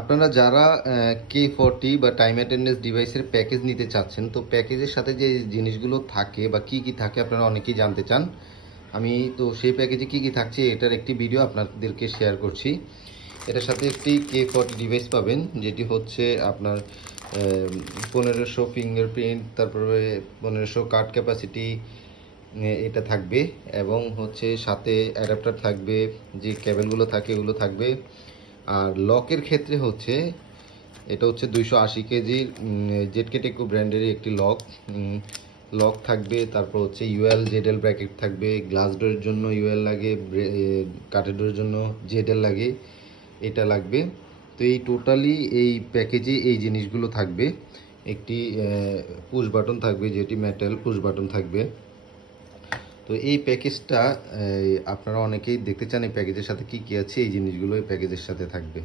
আপনারা যারা K40 বা টাইম অ্যাটেন্ডেন্স ডিভাইসের প্যাকেজ নিতে চাচ্ছেন, তো প্যাকেজের সাথে যে জিনিসগুলো থাকে বা কি কি থাকে আপনারা অনেকেই জানতে চান। আমি তো সেই প্যাকেজে কি কি থাকছে এটার একটি ভিডিও আপনাদেরকে শেয়ার করছি। এটার সাথে একটি K40 ডিভাইস পাবেন, যেটি হচ্ছে আপনার 1500 ফিঙ্গারপ্রিন্ট, তারপরে 1500 কার্ড ক্যাপাসিটি এটা থাকবে, এবং হচ্ছে সাথে অ্যাডাপ্টার থাকবে, যে কেবলগুলো থাকে এগুলো থাকবে। আর লকের ক্ষেত্রে হচ্ছে এটা হচ্ছে 280 কেজির জেডকে টেকো ব্র্যান্ডেরই একটি লক থাকবে। তারপর হচ্ছে ইউএল জেডএল ব্র্যাকেট থাকবে, গ্লাস ডোরের জন্য ইউএল লাগে, কাঠের ডোরের জন্য জেডএল লাগে, এটা লাগবে। তো এই টোটালি এই প্যাকেজে এই জিনিসগুলো থাকবে। একটি পুশ বাটন থাকবে, যেটি মেটাল পুশ বাটন থাকবে। তো এই প্যাকেজটা আপনারা অনেকেই দেখতে চান এই প্যাকেজের সাথে কি কি আছে, এই জিনিসগুলো এই প্যাকেজের সাথে থাকবে।